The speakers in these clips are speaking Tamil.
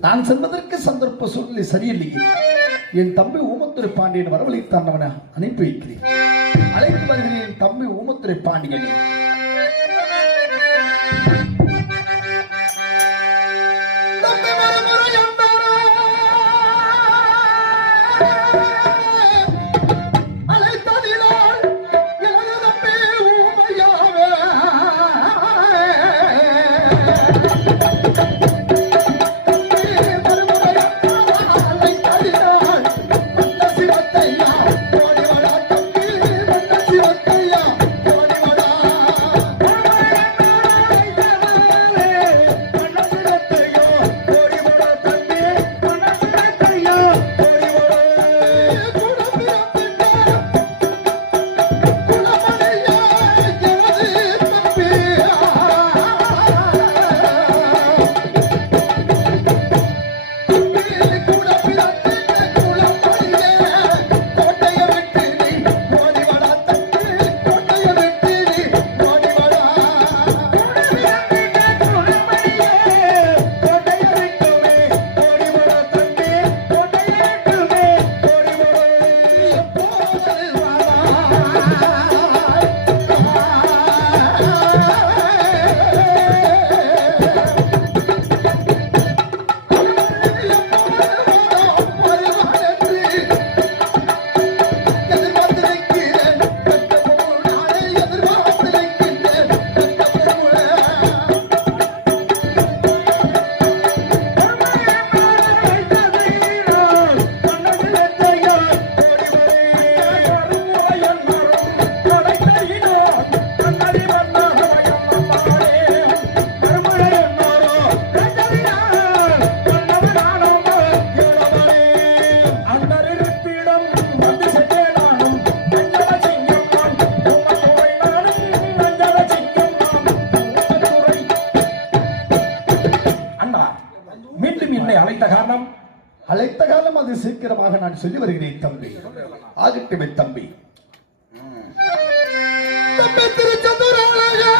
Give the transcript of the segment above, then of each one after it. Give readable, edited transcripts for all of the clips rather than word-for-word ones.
நான் செல்வதற்கு சந்தர்ப்ப சூழ்நிலை சரியில்லையே. என் தம்பி ஊமத்துறை பாண்டியன் வரவழைத்தான், அவனை அனுப்பி வைக்கிறேன். அழைத்து வருகிறேன் என் தம்பி ஊமத்துறை பாண்டியன். அழைத்த காலம் அது சீக்கிரமாக நான் சொல்லி வருகிறேன் தம்பி. ஆகட்டுமே தம்பி. தம்பி திருச்செந்தூராலயா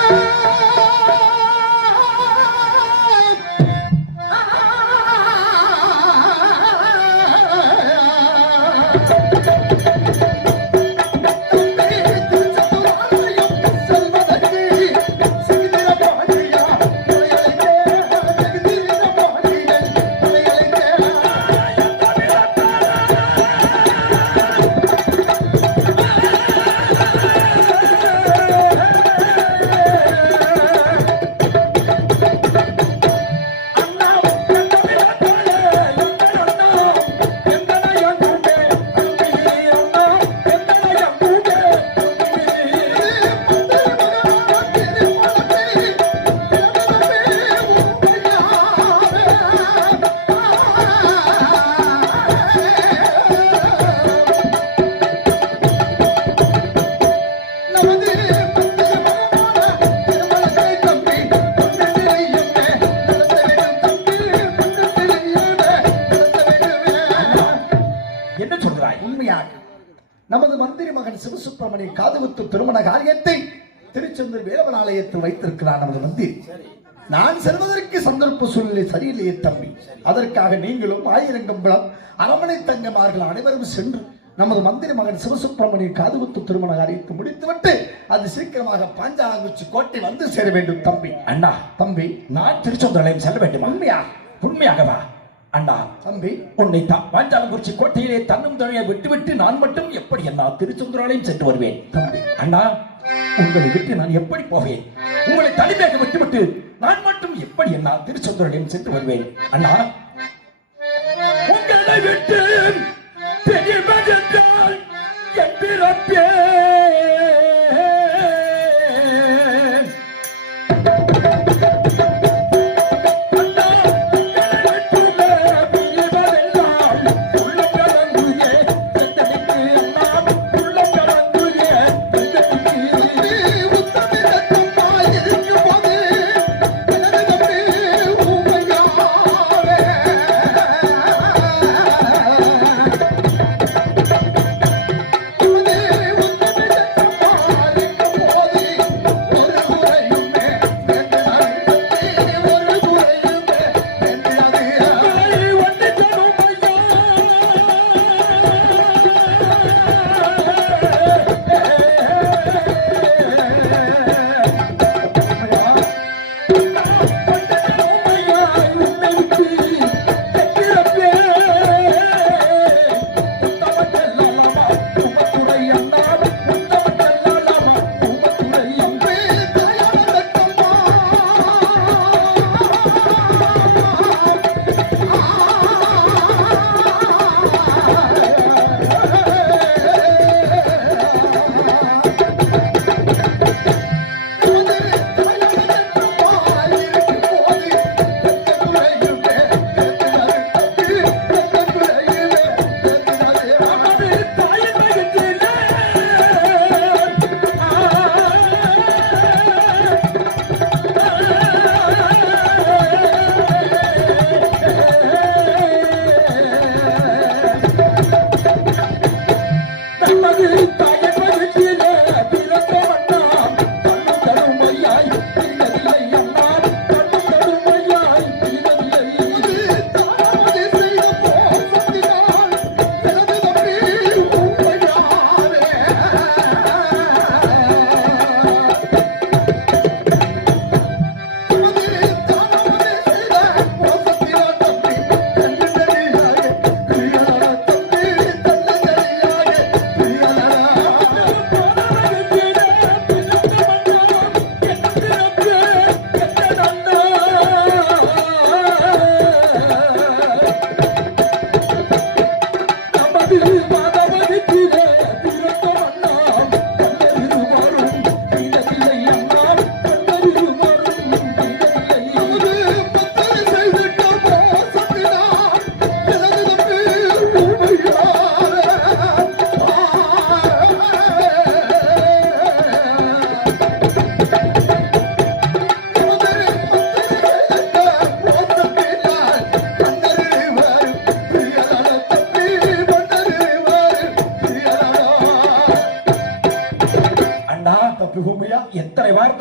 நமது மந்திரி மகன் சிவசுப்பிரமணிய காதுகுத்து திருமண காரியத்தை திருச்செந்தூர் வேலவன் ஆலயத்தில் வைத்திருக்கிறார் நமது மந்திரி. நான் செல்வதற்கு சந்தர்ப்ப சூழ்நிலை சரியில்லையே தம்பி. அதற்காக நீங்களும் ஆயிரங்கம்பளம் அரமனை தங்கமார்கள் அனைவரும் சென்று நமது மந்திரி மகன் சிவசுப்பிரமணிய காதுகுத்து திருமண காரியத்தை முடித்துவிட்டு அது சீக்கிரமாக பாஞ்சாலங்குச்சி கோட்டை வந்து சேர வேண்டும் தம்பி. அண்ணா தம்பி, நான் திருச்செந்தூர் ஆலயம் செல்ல வேண்டும். உண்மையா? உண்மையாகவா அண்ணா? தம்பி, உன்னை பாஞ்சாலங்குறிச்சி கோட்டையிலே தன்னும் துணையை விட்டுவிட்டு நான் மட்டும் எப்படி அண்ணா திருச்செந்தூர் ஆலயம் சென்று வருவேன்? தம்பி, அண்ணா உங்களை விட்டு நான் எப்படி போவேன்? உங்களை தனிமையாக விட்டுவிட்டு நான் மட்டும் எப்படி அண்ணா திருச்செந்தூர் ஆலயம் சென்று வருவேன்? அண்ணா உங்களை விட்டு பெரியவர்கள் என் பிறப்பே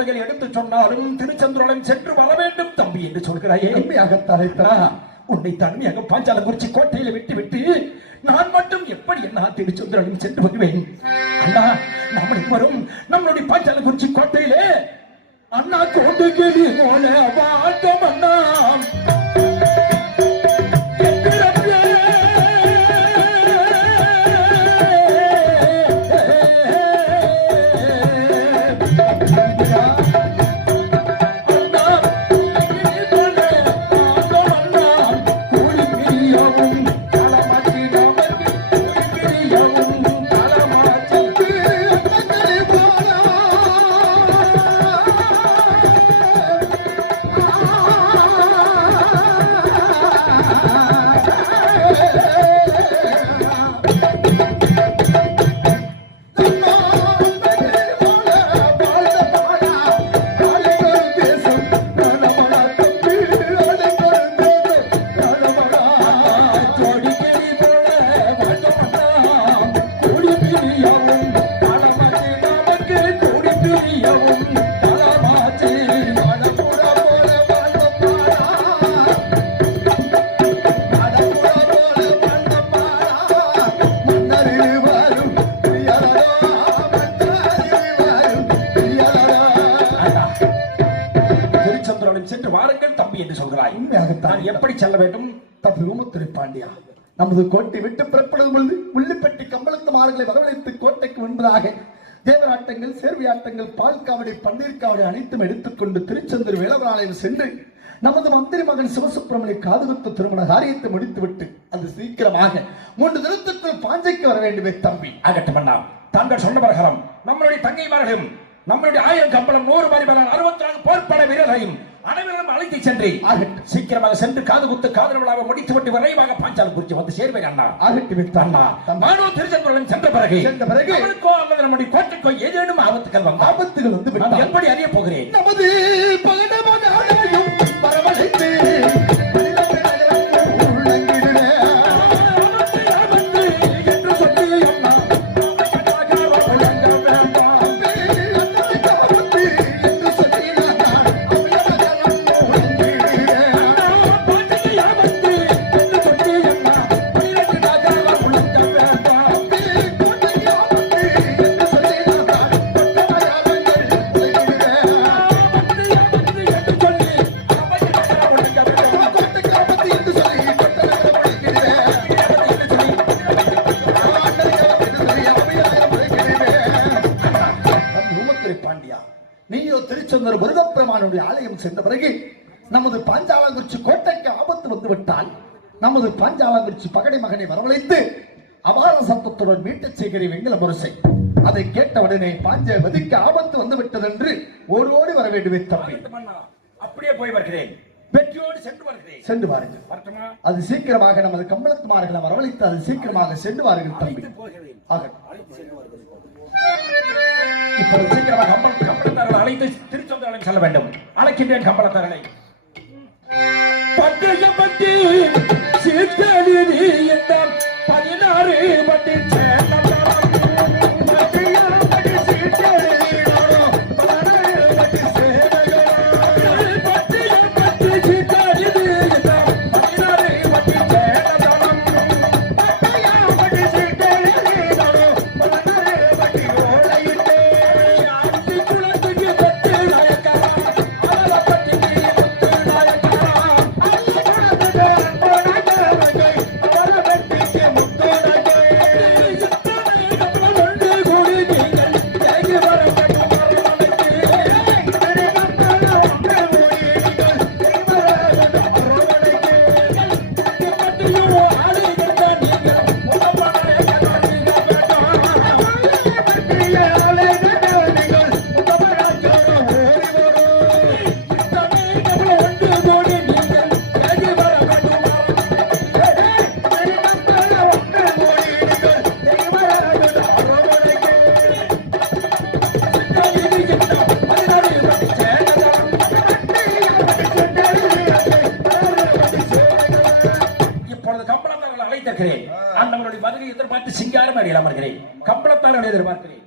வார்த்தைகள் எடுத்து சொன்னாலும் திருச்செந்தூரம் சென்று வர வேண்டும் தம்பி என்று சொல்கிறாயே. உண்மையாகத்தானே உன்னை தனிமையாக பாஞ்சாலங்குறிச்சி கோட்டையில விட்டு விட்டு நான் மட்டும் எப்படி என்ன திருச்செந்தூரம் சென்று வருவேன்? அண்ணா, நம்ம இருவரும் நம்மளுடைய பாஞ்சாலங்குறிச்சி கோட்டையிலே அண்ணா கொண்டு கிளி போல வாழ்த்தோம் அண்ணா. சென்று வாருங்கள் தம்பி என்று சொல்கிறாய். உண்மையாகத்தான் எப்படி செல்ல வேண்டும் தம்பி ஊமத்துறை பாண்டியா? நமது கோட்டை விட்டு புறப்படும் பொழுது முள்ளிப்பட்டி கம்பளத்து மார்களை வரவழைத்து கோட்டைக்கு முன்பதாக தேவராட்டங்கள், சேர்வையாட்டங்கள், பால் காவடி, பன்னீர் காவடி அனைத்தும் எடுத்துக்கொண்டு திருச்செந்தூர் வேலவராலயம் சென்று நமது மந்திரி மகன் சிவசுப்பிரமணிய காதுகுத்து திருமண காரியத்தை முடித்துவிட்டு அது சீக்கிரமாக 3 தினத்துக்குள் பாஞ்சைக்கு வர வேண்டுமே தம்பி. ஆகட்டும் அண்ணா, தாங்கள் சொன்ன பிரகாரம் நம்மளுடைய தங்கைமார்களும் நம்மளுடைய 1000 கம்பளம் 100 மணிபலன் 64 போர்ப்பட வீரரையும் அனைவரும் அழைத்து சென்று சீக்கிரமாக சென்று காதுகுத்து காதல் விழாவை முடித்துவிட்டு விரைவாக பாஞ்சாலங்குறிச்சி வந்து சேர்வேன் அண்ணா. ஆகட்டும் அண்ணா. நானும் திருச்செந்தூரம் சென்ற பிறகு அவனுக்கோ அல்லது நம்முடைய கோட்டைக்கோ ஏதேனும் ஆபத்துகள் வந்து எப்படி அறிய போகிறேன்? நமது பகடமகாலையும் வரவழைத்து முருகப்பெருமானுடைய ஆலயம் சென்ற பிறகு நமது பாஞ்சாலங்குறிச்சி கோட்டைக்கு ஆபத்து வந்துவிட்டால் நமது பாஞ்சாலங்குறிச்சி பகடை மகனை வரவழைத்து அபார சத்தத்துடன் மீட்டச் செய்கிற வெங்கல முரசை அதை கேட்டவுடனே பாஞ்ச வதிக்கு ஆபத்து வந்துவிட்டது என்று ஓடி வர வேண்டுமே தம்பி. அப்படியே போய் வருகிறேன், வெற்றியோடு சென்று வருகிறேன். சென்று வாருங்கள். அது சீக்கிரமாக நமது கம்பளத்துமார்களை வரவழைத்து அது சீக்கிரமாக சென்று வாருங்கள் தம்பி. இப்போது சீக்கிரமாக கம்பளத்தாரர்களை அழைத்து திருச்செந்தூரம் செல்ல வேண்டும். அழைக்கின்றேன் கம்பளத்தாரர்களை. பந்தயம் பற்றி சீர்கேடு இந்த 16 பட்டி நம்மளுடைய பதிலை எதிர்பார்த்து சிங்காரம் அடையலாம் இருக்கிறேன். கம்பளத்தால் எதிர்பார்க்கிறேன்.